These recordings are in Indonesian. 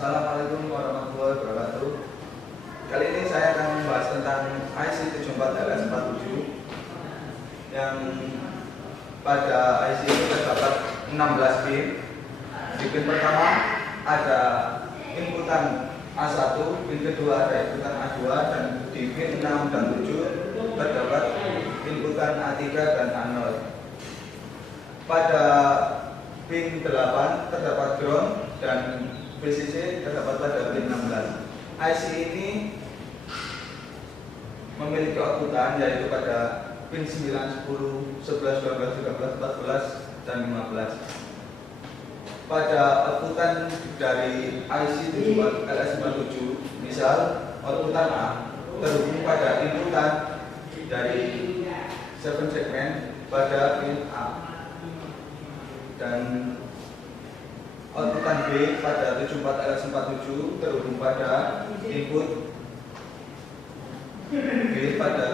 Assalamualaikum warahmatullahi wabarakatuh. Kali ini saya akan membahas tentang IC 74LS47 yang pada IC ini terdapat 16 pin. Di pin pertama ada inputan A1, pin kedua ada inputan A2, dan di pin 6 dan 7 terdapat inputan A3 dan A0. Pada pin 8 terdapat ground dan VCC terdapat pada pin 16. IC ini memiliki outputan yaitu pada pin 9, 10, 11, 12, 13, 14, dan 15. Pada outputan dari IC 74LS47, misal outputan A terhubung pada inputan dari 7 segmen pada pin A, dan outputan B pada 74LS47 terhubung pada input B pada.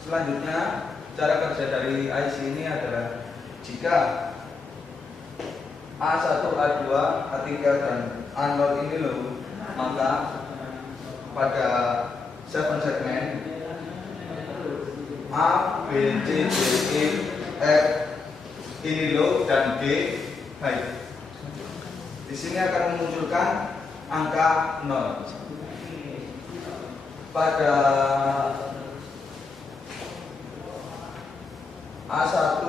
Selanjutnya, cara kerja dari IC ini adalah jika A1, A2, A3, dan A0 ini low, maka pada 7 segmen A, B, C, D, E, F ini low dan G high. Di sini akan memunculkan angka 0. Pada A1,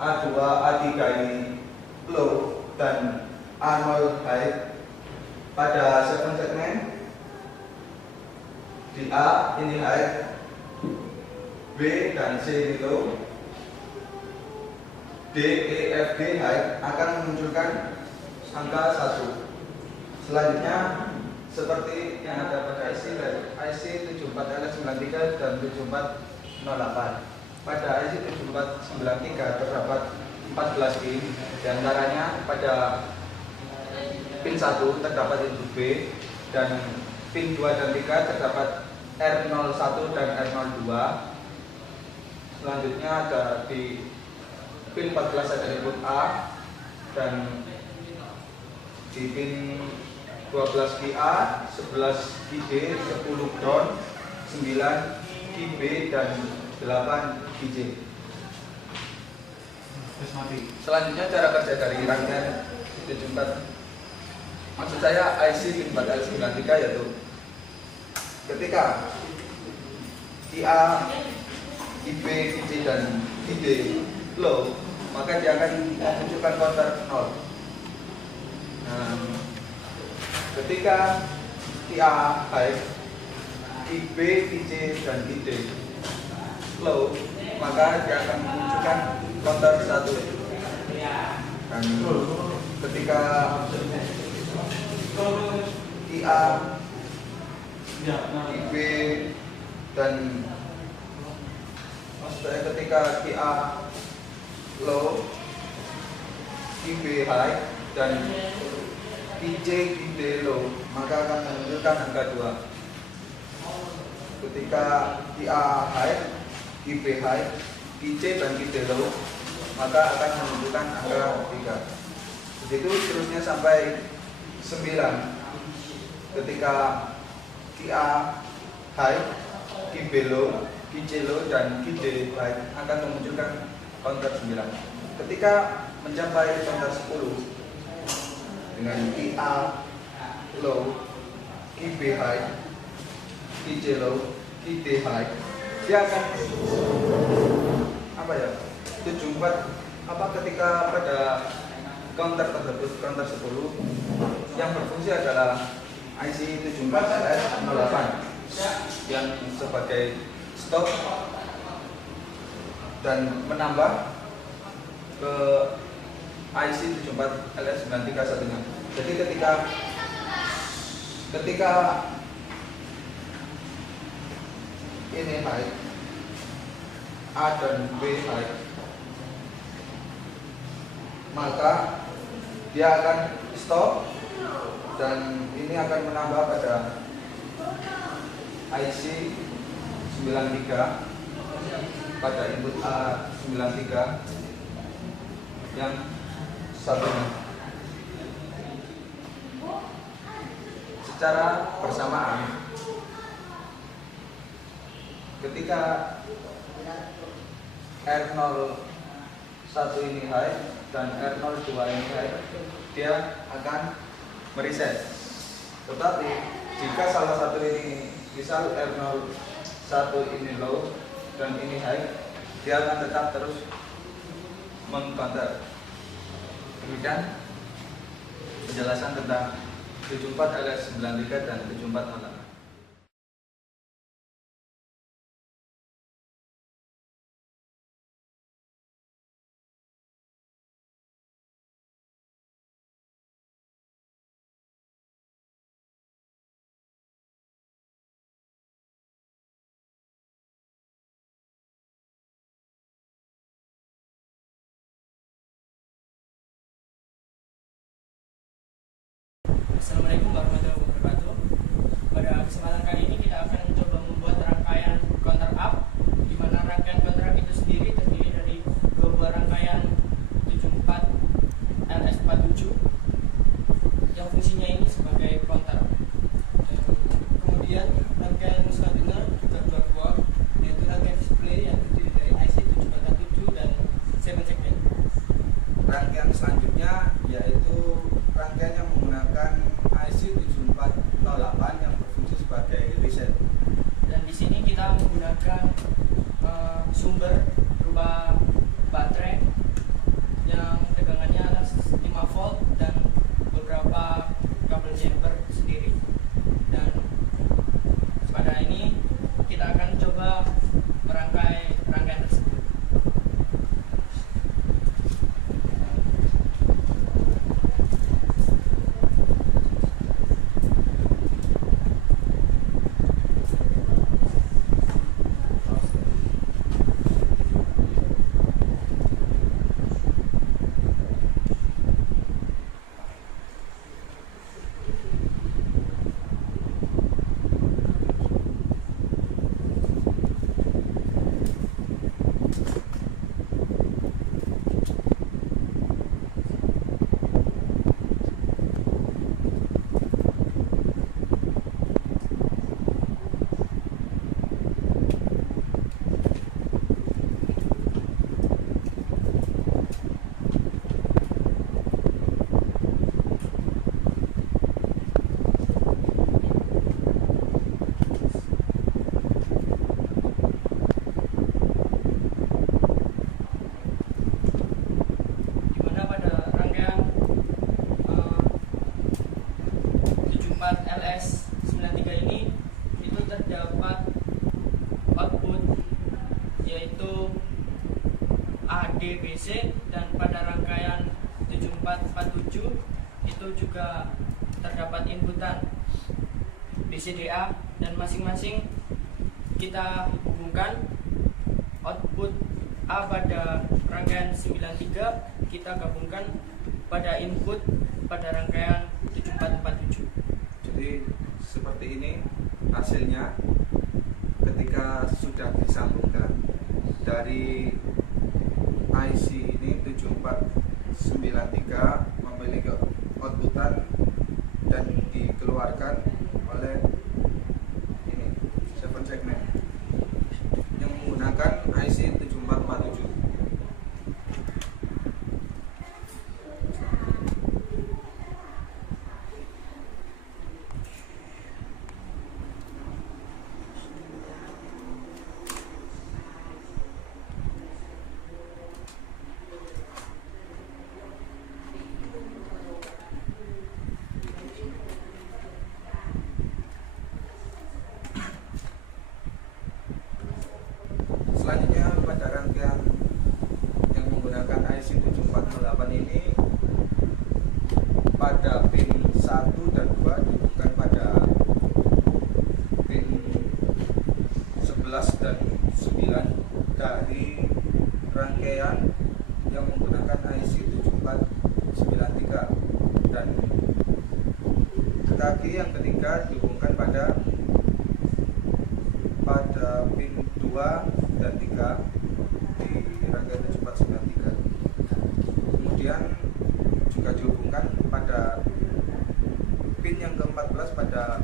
A2, A3 ini low dan A0 high. Pada 7 segmen di A ini high, B dan C ini low, D, E, F, G high, akan memunculkan angka 1. Selanjutnya seperti yang ada pada IC 74LS93 dan 7408. Pada IC 7493 terdapat 14 pin, diantaranya pada pin 1 terdapat input B, dan pin 2 dan 3 terdapat R01 dan R02. Selanjutnya ada di pin 14 ada input A, dan di pin 12 QA, 11 QD, 10 ground, 9 QB, dan 8 QJ. Selanjutnya cara kerja dari rangkaian 74, maksud saya IC pin 4L93, yaitu ketika QA, QB, QJ, dan QD low, maka dia akan memunculkan counter 0. Nah, ketika QA high, QB, QC, dan QD low, maka dia akan memunculkan counter 1. Dan ketika QA, QB, dan maksudnya ketika QA low, QB high, dan QC, QD low, maka akan menunjukkan angka 2. Ketika QA high, QB high, QC, dan QD low, maka akan menunjukkan angka 3. Begitu seterusnya sampai 9. Ketika QA high, QB low, QC low, dan QD high akan memunculkan counter 9. Ketika mencapai counter 10 dengan QA low, QB high, QC low, QD high, dia akan ketika pada counter tersebut, counter 10 yang berfungsi adalah IC 74LS08 yang sebagai stop dan menambah ke IC 74LS93 satunya. Jadi ketika ini high, A dan B high, maka dia akan stop dan ini akan menambah pada IC 93 pada input A93 yang satunya. secara bersamaan. Ketika R01 ini high dan R02 ini high, dia akan mereset. Tetapi jika salah satu ini, misal R01 ini low dan ini high, dia akan tetap terus mengcounter. Demikian penjelasan tentang 74 LS93 dan 7408. Assalamualaikum warahmatullahi wabarakatuh. Pada kesempatan kali ini kita akan coba membuat rangkaian counter up, di mana rangkaian counter up itu sendiri terdiri dari dua buah rangkaian 74 LS47 yang fungsinya ini sebagai counter. Kemudian rangkaian selanjutnya juga dua buah, yaitu rangkaian display yang terdiri dari IC 7417 dan 7 segment. Rangkaian selanjutnya yaitu rangkaian yang menggunakan IC 7408 yang berfungsi sebagai reset. Dan di sini kita menggunakan sumber berupa baterai yang tegangannya 5 volt dan beberapa kabel jumper sendiri. Dan pada ini kita akan coba merangkai rangkaian tersebut. LS93 ini itu terdapat output yaitu ADBC, dan pada rangkaian 7447 itu juga terdapat inputan BCDA, dan masing-masing kita hubungkan output A pada rangkaian 93 kita gabungkan pada input pada rangkaian 7447. Jadi seperti ini hasilnya ketika sudah disambungkan dari IC ini 7493 memiliki outputan dan dikeluarkan oleh ini 7 segmen yang menggunakan IC 7447. Selanjutnya pada rangkaian yang menggunakan IC 7408 ini pada pin 1 dan 2 dihubungkan pada pin 11 dan 9 dari rangkaian yang menggunakan IC 7493, dan kaki yang ketiga dihubungkan pada pin 2 dan 3 di rangkaian 7493. Kemudian juga dihubungkan pada pin yang ke-14 pada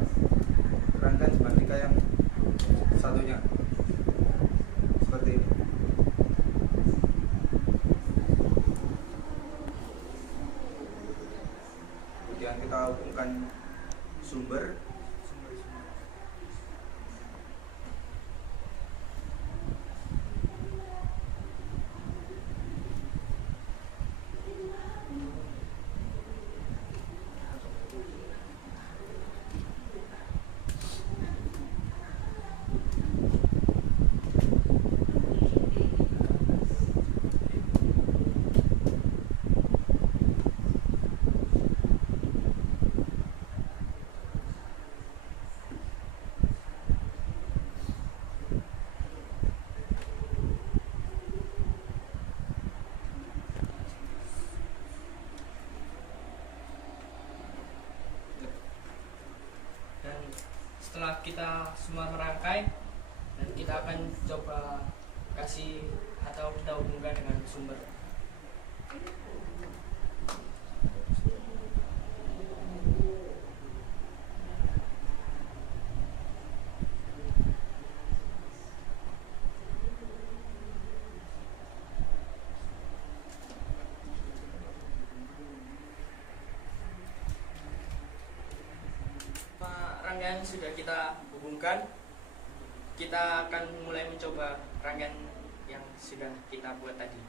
setelah kita semua merangkai, dan kita akan coba kasih atau kita hubungkan dengan sumber. Rangkaian sudah kita hubungkan, kita akan mulai mencoba rangkaian yang sudah kita buat tadi.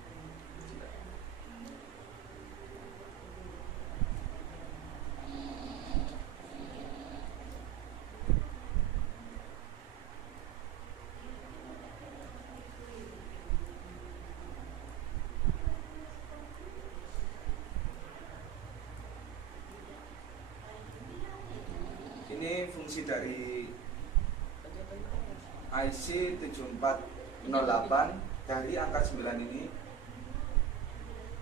Ini fungsi dari IC 7408 dari angka 9 ini,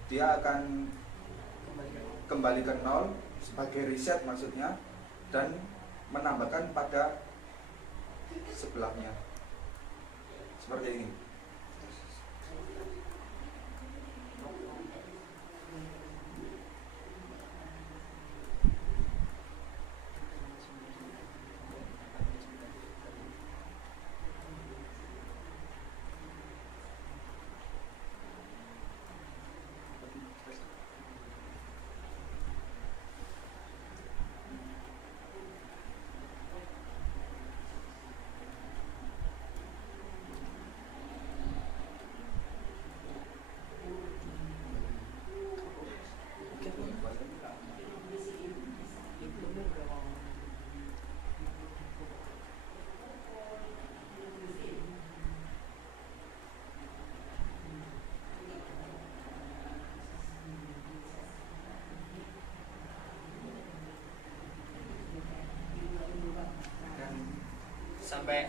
dia akan kembali ke 0 sebagai reset maksudnya, dan menambahkan pada sebelahnya seperti ini.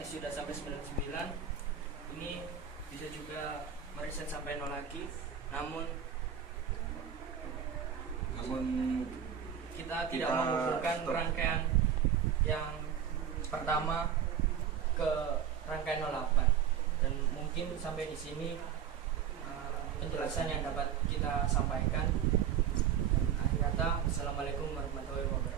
Sudah sampai 99, ini bisa juga mereset sampai 0 lagi, namun kita tidak menghubungkan rangkaian yang pertama ke rangkaian 08. Dan mungkin sampai di sini penjelasan yang dapat kita sampaikan. Akhir kata, Assalamualaikum warahmatullahi wabarakatuh.